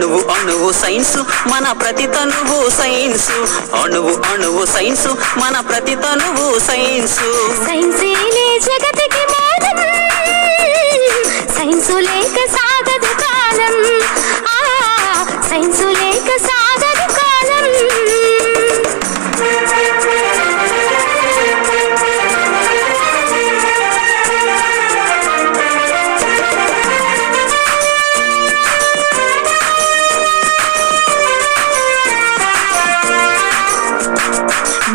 అణువు అణువు సైన్సు మన ప్రతి తనువు సైన్సు అణువు అణువు సైన్సు మన ప్రతి తనువు సైన్సు సైన్సేలే జగతికి మూలం సైన్సు లేక సాగదు కాలం సైన్సు లేక సాగదు కాలం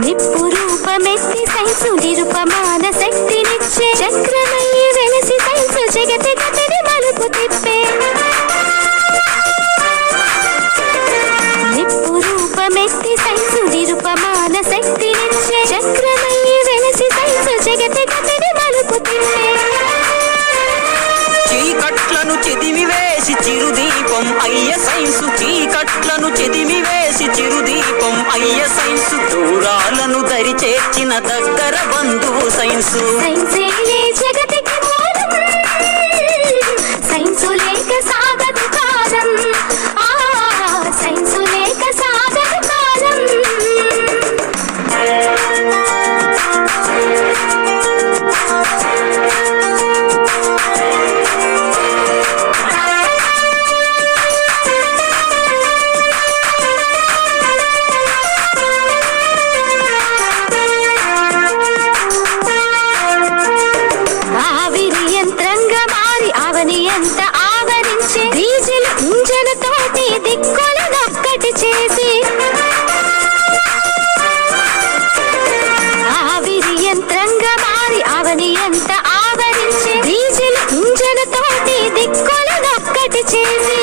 నిప్పు రూపమెత్తి సైన్సు నిరుపమాన శక్తినిచ్చే చక్రమయ్యి వెలసి సైన్సు జగతి గతిని మలుపు తిప్పే నిప్పు రూపమెత్తి సైన్సు నిరుపమాన శక్తినిచ్చే చక్రమయ్యి వెలసి సైన్సు జగతి గతిని మలుపు తిప్పే చీకట్లను చెదిమివేసి చిరుదీపం అయ్య సైన్సు చీకట్లను చెదిమివేసి చిరుదీపం అయ్య సైన్సు దూరాలను దరి చేర్చిన దగ్గర బంధువు సైన్సు సైన్సేలే జగతికి మూలం సైన్సు లేక సాగదు కాలం సైన్సు లేక సాగదు కాలం ఆవిరి యంత్రంగా మారి అవని ఎంత ఆవరించే డీజిల్ ఇంజన్ తోటి దిక్కులనొక్కటి చేసి ఆవిరి యంత్రంగా మారి అవని ఎంత ఆవరించే డీజిల్ ఇంజన్ తోటి దిక్కులనొక్కటి చేసి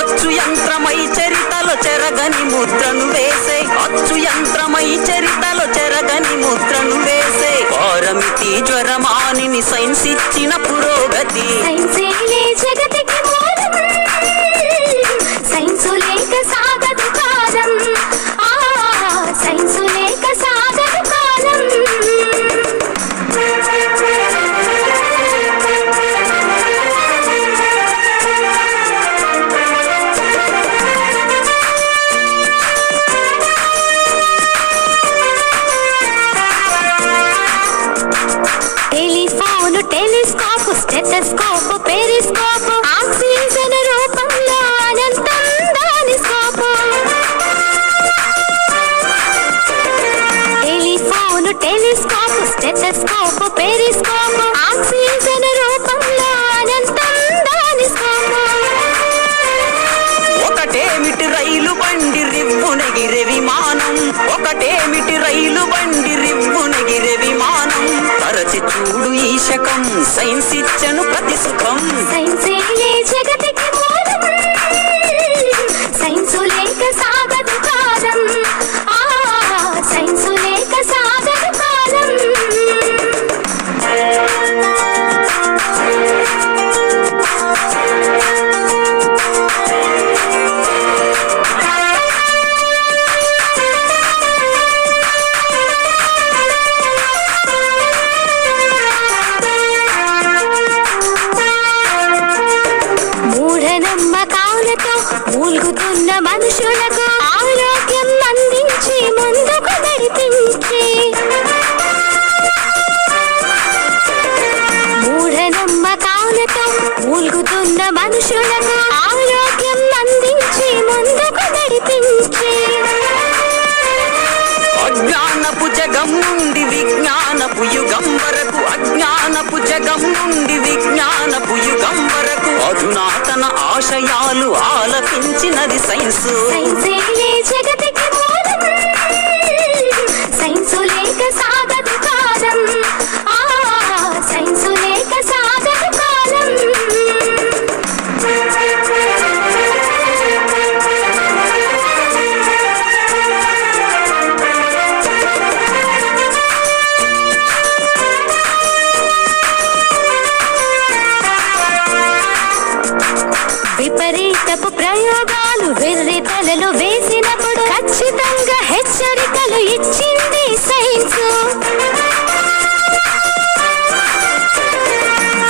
అచ్చు యంత్రమై చరితలో చెరగని ముద్రను వేసే అచ్చు యంత్రమై చరితలో చెరగని ముద్రను వేసే పారమితి జ్వరమానిని సైన్స్ ఇచ్చిన పురోగతి సైన్సేలే జగతికి మూలం సైన్సు లేక సాగదు కాలం సైన్సు లేక సాగదు కాలం టెలిఫోను టెలిస్కోపు స్టెథోస్కోపు పెరిస్కోపు ఆక్సిజన్ రూపంలో అనంతం దాని స్కోపు టెలిఫోను టెలిస్కోపు స్టెథోస్కోపు పెరిస్కోపు ఆక్సిజన్ రూపంలో అనంతం దాని స్కోపు ఒకటేమిటి రైలు బండి రివ్వునెగిరే విమానం ఒకటేమిటి రైలు బండి రివ్వునెగిరే విమానం తరచి చూడు ఈ శకం సైన్స్ ఇచ్చను ప్రతి సుఖం సైన్సేలే జగతికి మూలం సైన్సు లేక సాగదు కాలం సైన్సు లేక సాగదు కాలం మూఢనమ్మకాలతో మూల్గుతున్న మనుషులకు ఆరోగ్యం అందించి ముందుకు నడిపించి మూఢనమ్మకాలతో మూల్గుతున్న మనుషులకు ఆరోగ్యం అందించి ముందుకు నడిపించి అజ్ఞానపు జగం నుండి విజ్ఞానపు యుగం వరకు అజ్ఞానపు జగం నుండి విజ్ఞానపు యుగం వరకు అధునాతన ఆశయాలు ఆలపించినది సైన్సు సైన్సేలే జగతికి మూలం సైన్సు లేక సాగదు కాలం సైన్సు లేక సాగదు కాలం విపరీతపు ప్రయోగాలు వెర్రి తలలు వేసినప్పుడు ఖచ్చితంగా హెచ్చరికలు ఇచ్చింది సైన్స్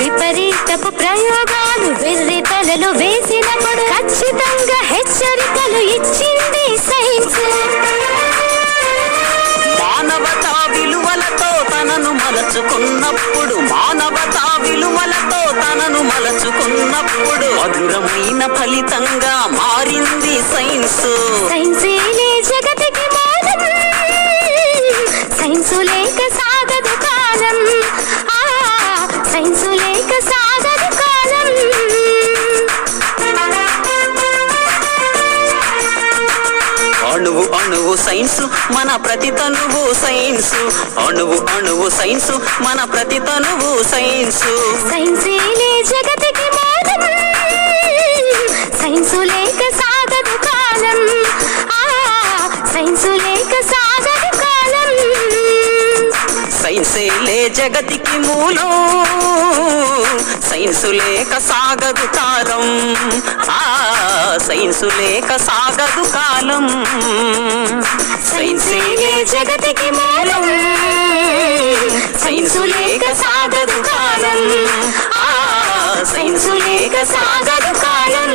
విపరీత వింతపు ప్రయోగాలు వెర్రి తలలు వేసినప్పుడు ఖచ్చితంగా హెచ్చరికలు ఇచ్చింది సైన్స్. మానవతా విలువలతో తనను మలచుకున్నప్పుడు, మానవతా విలువలతో తనను మలచుకున్నప్పుడు మధురమైన ఫలితంగా మారింది సైన్స్. సైన్సేలే జగతికి మూలం, సైన్సు లేక సాగదు కాలం. సైన్సు లేక సాగదు కాలం. అణువు అణువు సైన్సు మన ప్రతి తనువు సైన్సు, అణువు అణువు సైన్సు మన ప్రతి తనువు సైన్సు. సైన్సేలే జగతికి మూలం, సైన్సు లేక సాగదు కాలం. సైన్సు లేక సాగదు కాలం. సైన్సేలే జగతికి మూలం, సైన్సు లేక సాగదు కాలం. సైన్సు లేక సాగదు కాలం. సైన్సేలే జగతికి మూలం, సైన్సు లేక సాగదు కాలం. సైన్సు లేక సాగదు కాలం.